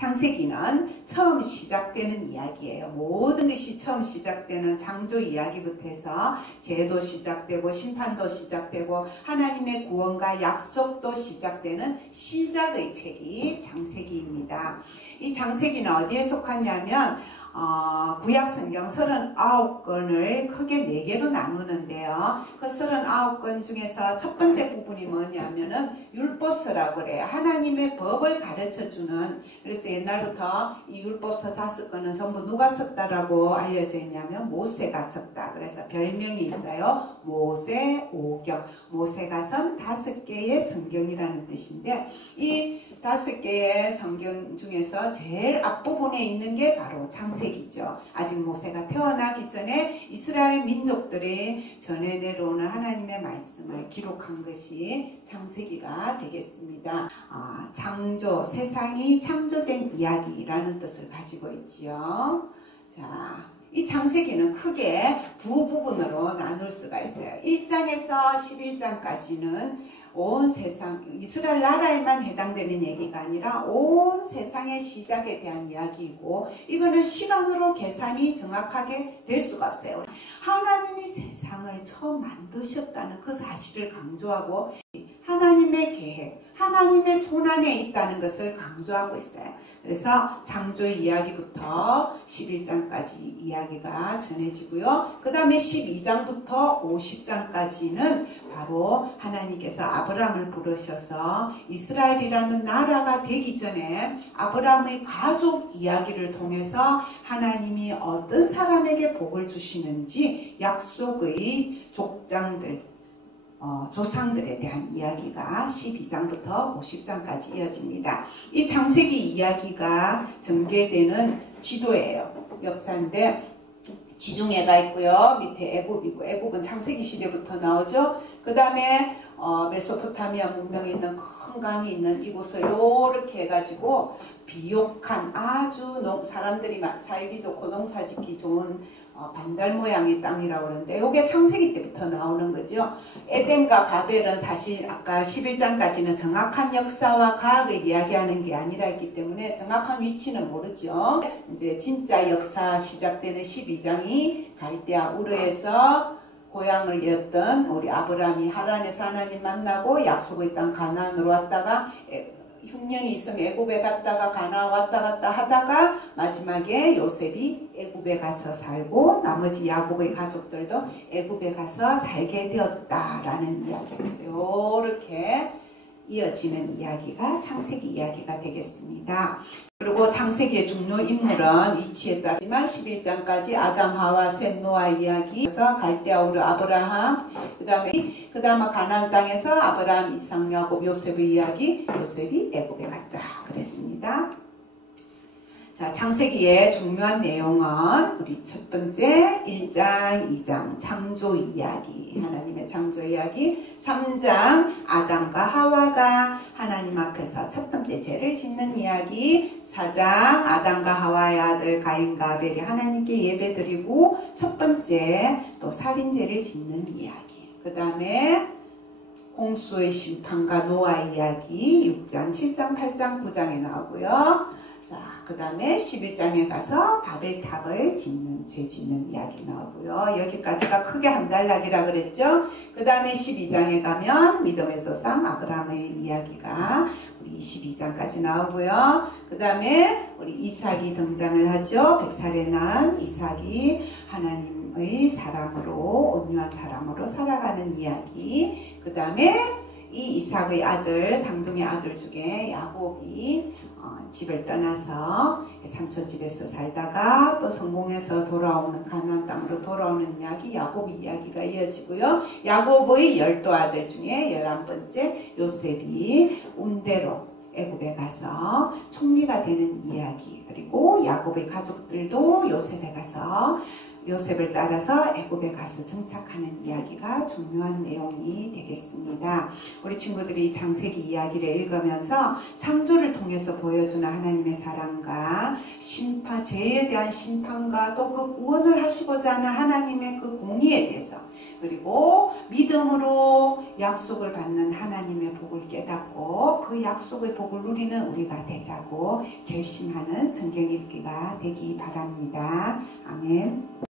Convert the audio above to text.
창세기는 처음 시작되는 이야기예요. 모든 것이 처음 시작되는 창조 이야기부터 해서 죄도 시작되고 심판도 시작되고 하나님의 구원과 약속도 시작되는 시작의 책이 창세기입니다. 이 창세기는 어디에 속하냐면 구약성경 39권을 크게 4개로 나누는데요. 그 39권 중에서 첫 번째 부분이 뭐냐면은 율법서라고 그래요. 하나님의 법을 가르쳐주는. 그래서 옛날부터 이 율법서 5권은 전부 누가 썼다라고 알려져 있냐면 모세가 썼다. 그래서 별명이 있어요. 모세 오경. 모세가 쓴 5개의 성경이라는 뜻인데, 이 5개의 성경 중에서 제일 앞부분에 있는 게 바로 창세기죠. 아직 모세가 태어나기 전에 이스라엘 민족들이 전해 내려오는 하나님의 말씀을 기록한 것이 창세기가 되겠습니다. 창조, 세상이 창조된 이야기라는 뜻을 가지고 있지요. 자, 이 창세기는 크게 두 부분으로 나눌 수가 있어요. 1장에서 11장까지는 온 세상, 이스라엘 나라에만 해당되는 얘기가 아니라 온 세상의 시작에 대한 이야기이고, 이거는 시간으로 계산이 정확하게 될 수가 없어요. 하나님이 세상을 처음 만드셨다는 그 사실을 강조하고 하나님의 계획, 하나님의 손안에 있다는 것을 강조하고 있어요. 그래서 창조의 이야기부터 11장까지 이야기가 전해지고요. 그 다음에 12장부터 50장까지는 바로 하나님께서 아브라함을 부르셔서 이스라엘이라는 나라가 되기 전에 아브라함의 가족 이야기를 통해서 하나님이 어떤 사람에게 복을 주시는지 약속의 족장들, 조상들에 대한 이야기가 12장부터 50장까지 이어집니다. 이 창세기 이야기가 전개되는 지도예요. 역사인데 지중해가 있고요. 밑에 애굽이 있고, 애굽은 창세기 시대부터 나오죠. 그 다음에 메소포타미아 문명이 있는 큰 강이 있는 이곳을 이렇게 해가지고 비옥한 아주 사람들이 살기 좋고 농사 짓기 좋은 반달 모양의 땅이라고 그러는데, 이게 창세기 때부터 나오는 거죠. 에덴과 바벨은 사실 아까 11장까지는 정확한 역사와 과학을 이야기하는 게 아니라 있기 때문에 정확한 위치는 모르죠. 이제 진짜 역사 시작되는 12장이 갈대아 우르에서 고향을 이었던 우리 아브라함이 하란에서 하나님 만나고 약속의 땅 가나안으로 왔다가 흉년이 있으면 애굽에 갔다가 가나안 왔다 갔다 하다가 마지막에 요셉이 애굽에 가서 살고 나머지 야곱의 가족들도 애굽에 가서 살게 되었다라는 이야기가 있어요. 이렇게 이어지는 이야기가 창세기 이야기가 되겠습니다. 그리고 창세기의 중요 인물은 위치에 따르지만 11장까지 아담, 하와, 셋, 노아 이야기에서 갈대아 우르 아브라함, 그 다음에 가나안 땅에서 아브라함, 이삭, 야곱, 요셉의 이야기, 요셉이 애굽에 갔다 그랬습니다. 자, 창세기의 중요한 내용은 우리 첫 번째 1장, 2장 창조 이야기, 하나님의 창조 이야기, 3장 아담과 하와가 하나님 앞에서 첫 번째 죄를 짓는 이야기, 4장 아담과 하와의 아들 가인과 아벨이 하나님께 예배드리고 첫 번째 또 살인죄를 짓는 이야기, 그 다음에 홍수의 심판과 노아 이야기 6장, 7장, 8장, 9장에 나오고요. 자, 그 다음에 11장에 가서 바벨탑을 죄 짓는 이야기 나오고요. 여기까지가 크게 한 단락이라 그랬죠. 그 다음에 12장에 가면 믿음의 조상 아브라함의 이야기가 우리 22장까지 나오고요. 그 다음에 우리 이삭이 등장을 하죠. 100살에 난 이삭이 하나님의 사람으로, 온유한 사람으로 살아가는 이야기. 그 다음에 이 이삭의 아들, 상둥의 아들 중에 야곱이 집을 떠나서 삼촌집에서 살다가 또 성공해서 돌아오는 가나안 땅으로 돌아오는 이야기, 야곱의 이야기가 이어지고요. 야곱의 12 아들 중에 11번째 요셉이 운대로 애굽에 가서 총리가 되는 이야기, 그리고 야곱의 가족들도 요셉에 가서 요셉을 따라서 애굽에 가서 정착하는 이야기가 중요한 내용이 되겠습니다. 우리 친구들이 창세기 이야기를 읽으면서 창조를 통해서 보여주는 하나님의 사랑과 심판, 죄에 대한 심판과 또 그 구원을 하시고자 하는 하나님의 그 공의에 대해서, 그리고 믿음으로 약속을 받는 하나님의 복을 깨닫고 그 약속의 복을 누리는 우리가 되자고 결심하는 성경 읽기가 되기 바랍니다. 아멘.